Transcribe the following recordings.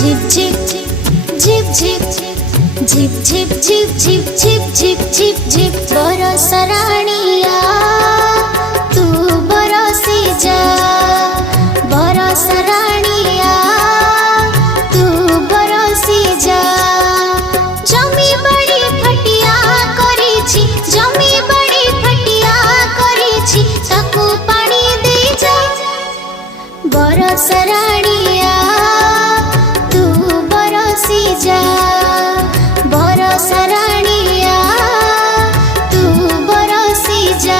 झिप झिप झिप झिप झिप झिप झिप झिप झिप झिप झिप झिप बरस राणिया तू बरसी जा बरस राणिया तू बरसी जा जमी बड़ी फटिया करिछि जमी बड़ी फटिया करिछि ताकू पानी दे जा बरस राणिया तू बरसी जा बरस राणिया तू बरसी जा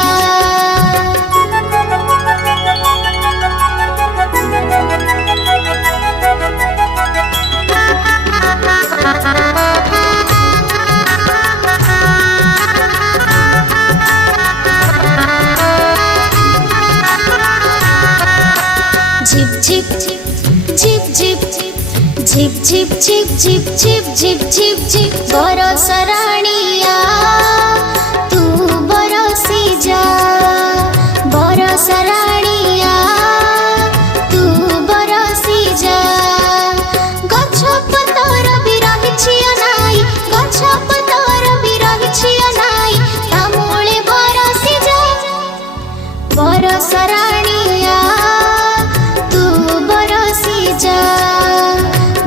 झिप झिप झिप झिप झिप झिप झिप झिप झिप झिप झिप झिप बरस राणिया तू बरसी जा बरस राणिया तू बरसी जा गछ पतर भी रहिछि अनाई गछ पतर भी रहिछि अनाई ता मूले बरसी जा बरस राणिया तू बरसी जा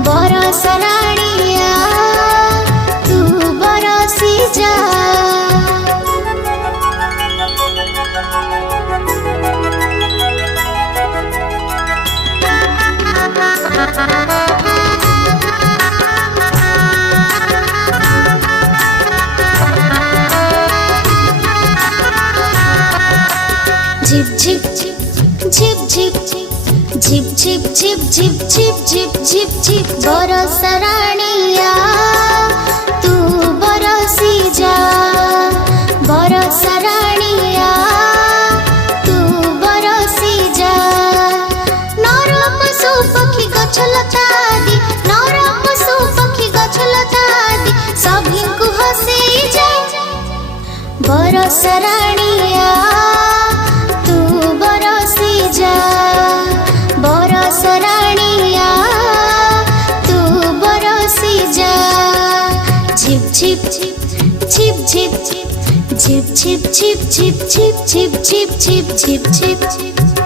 बरस राणिया तू बरसी जा झिप झिप झिप झिप झिप झिप झिप झिप झिप झिप झिप झिप बरस राणिया तू बरसी जा बरस राणिया तू बरसी जा नर पशु पक्षी गछ लता आदि नर पशु पक्षी गछ लता आदि सभी को हसी जा बरस राणिया तू बरसी जा बरस राणिया तू बरसी जा झिप झिप झिप झिप झिप झिप झिप झिप झिप झिप झिप झिप झिप झिप